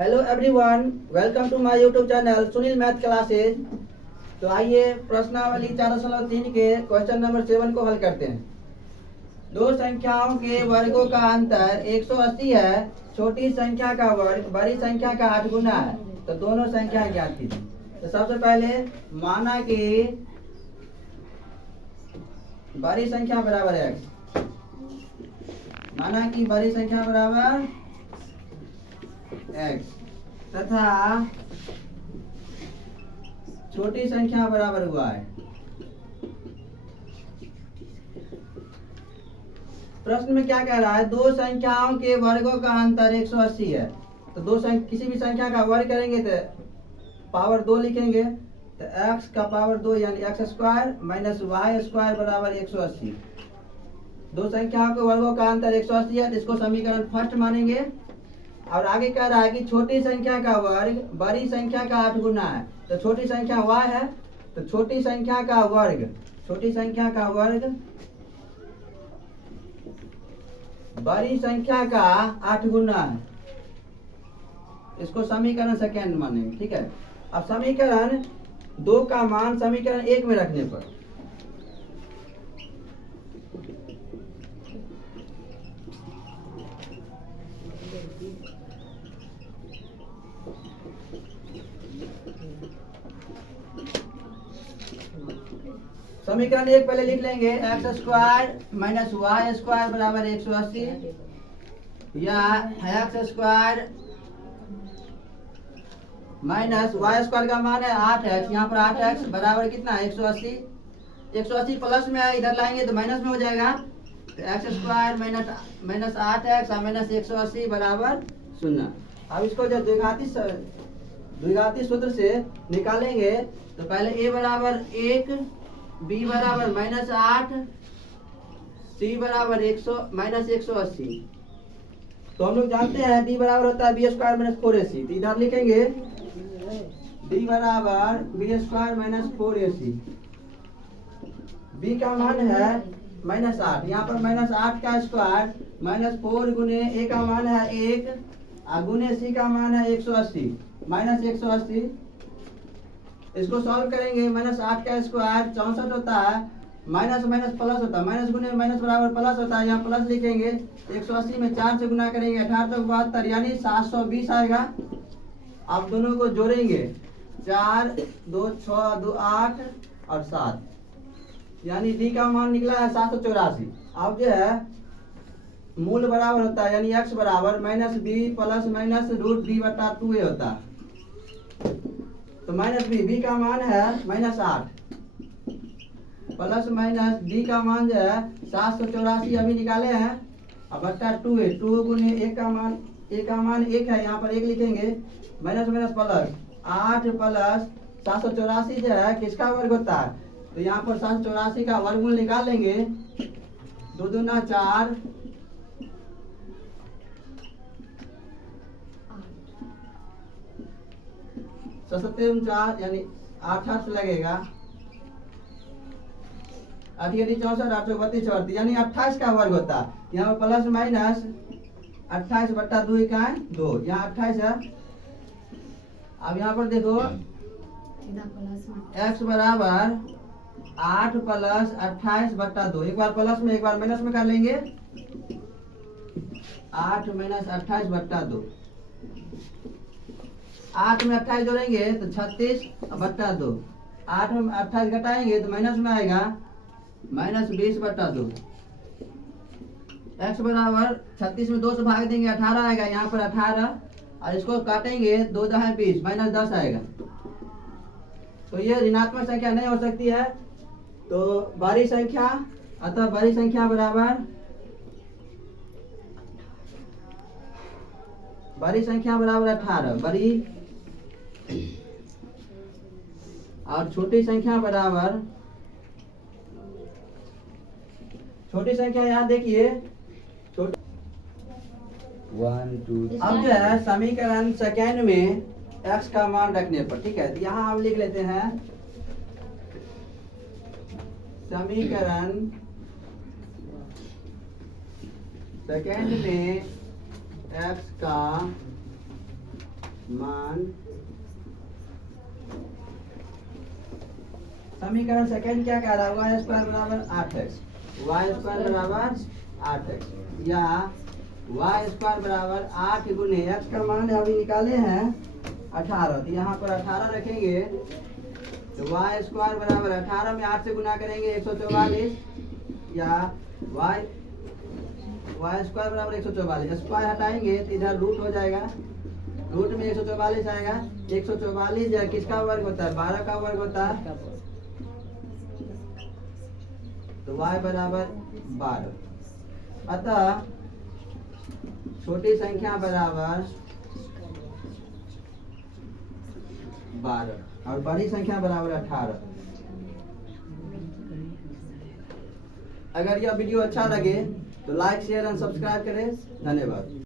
Hello everyone, welcome to my YouTube channel Sunil math classes. तो आइए प्रश्नावली 4.3 के क्वेश्चन नंबर 7 को हल करते हैं। दो संख्याओं के वर्गों का अंतर 180 है। छोटी संख्या का वर्ग बड़ी संख्या का 8 गुना है। तो दोनों संख्या ज्ञात कीजिए। तो सबसे पहले माना कि बड़ी संख्या बराबर x, माना कि बड़ी संख्या बराबर x तथा छोटी संख्या बराबर y। प्रश्न में क्या कह रहा है? दो संख्याओं के वर्गों का अंतर 180 है। तो किसी भी संख्या का वर्ग करेंगे तो पावर 2 लिखेंगे। तो x का पावर 2 यानी x square minus y square बराबर 180। दो संख्याओं के वर्गों का अंतर 180 है, तो इसको समीकरण फर्स्ट मानेंगे। और आगे कह रहा है कि छोटी संख्या का वर्ग बड़ी संख्या का 8 गुना है। तो छोटी संख्या y है, तो छोटी संख्या का वर्ग बड़ी संख्या का 8 गुना है। इसको समीकरण सेकेंड मानेंगे। ठीक है। अब समीकरण 2 का मान समीकरण 1 में रखने पर समीकरण 1 पहले लिख लेंगे। X square minus y square बराबर 180 या x square minus y square का मान है 8x। यहाँ पर 8x बराबर कितना है? 180। 180 प्लस में है, इधर लाएंगे तो माइनस में हो जाएगा। तो एक्स स्क्वायर माइनस 8x और माइनस 180 बराबर 0। अब इसको जब द्विघाती सूत्र से निकालेंगे तो पहले a बराबर 1, b बराबर माइनस 8, c बराबर माइनस 180। तो हम लोग जानते हैं d बराबर होता है बी स्क्वायर माइनस 4ac। तो इधर लिखेंगे d बराबर B square minus 4ac। b का मान है माइनस 8। यहाँ पर माइनस 8 का स्क्वायर माइनस 4 गुने a का मान है 1 और गुने c का मान है 180 माइनस 180। इसको सॉल्व करेंगे। माइनस 8 का स्क्वायर 64 होता है, माइनस माइनस प्लस होता है, माइनस गुने माइनस बराबर प्लस होता है। यहाँ प्लस लिखेंगे। 180 में 4 से गुना करेंगे 1872 यानी 720 आएगा। आप दोनों को जोड़ेंगे 4 2 6 2 8 और 7 यानी डी का मान निकला है 784। अब जो है मूल बराबर होता है यानी x बराबर minus B plus minus root D बटा 2a होता है। तो माइनस बी का मान है माइनस 8 प्लस माइनस डी का मान जो है 784 अभी निकाले हैं। अब बट्टा 2a, 2 गुने a का मान 1 है, यहाँ पर 1 लिखेंगे। माइनस माइनस प्लस 8 प्लस 784 जो है किसका वर्ग होता है? तो यहाँ पर 784 का वर्गमूल निकाल लेंगे। 2 दूना 4 4 यानी 8 लगेगा। 8 64 8 32 34 यानी 28 का वर्ग होता है। यहाँ पर प्लस माइनस 28 बट्टा 2 का 2, यहाँ 28 है। अब यहाँ पर देखो x बराबर 8 प्लस 28 बट्टा 2, एक बार प्लस में एक बार माइनस में कर लेंगे। 8 माइनस 28 बट्टा 2, 8 में 28 जोड़ेंगे तो 36 बट्टा 2, 8 में 28 घटाएंगे तो माइनस में आएगा माइनस 20 बट्टा 2। x बराबर 36 में 2 से भाग देंगे 18 आएगा। यहाँ पर 18 और इसको काटेंगे 2 दहाई 20 माइनस 10 आएगा। तो ये ऋणात्मक संख्या नहीं हो सकती है। तो बड़ी संख्या अतः बड़ी संख्या बराबर बड़ी संख्या बराबर 18 बड़ी और छोटी संख्या बराबर छोटी संख्या यहाँ देखिए 1 2। अब जो है समीकरण सेकेंड में x का मान रखने पर, ठीक है, तो यहाँ हम लिख लेते हैं समीकरण सेकेंड में x का मान समीकरण सेकंड क्या कह रहा है, वाई स्क्वायर बराबर 8x, वाई स्क्वायर बराबर 8x या वाई स्क्वायर बराबर 8 गुने x का मान अभी निकाले हैं 18, तो यहाँ पर 18 रखेंगे तो वाई स्क्वायर बराबर 18 में 8 से गुना करेंगे 144 या वाई स्क्वायर बराबर 144, स्क्वायर हटाएंगे तो इधर रूट हो जाएगा, रूट में 144 आएगा, 144 या किसका वर्ग होता है, 12 का वर्ग होता है, तो y बराबर 12। अतः छोटी संख्या बराबर 12 और बड़ी संख्या बराबर 18। अगर यह वीडियो अच्छा लगे तो लाइक शेयर एंड सब्सक्राइब करें। धन्यवाद।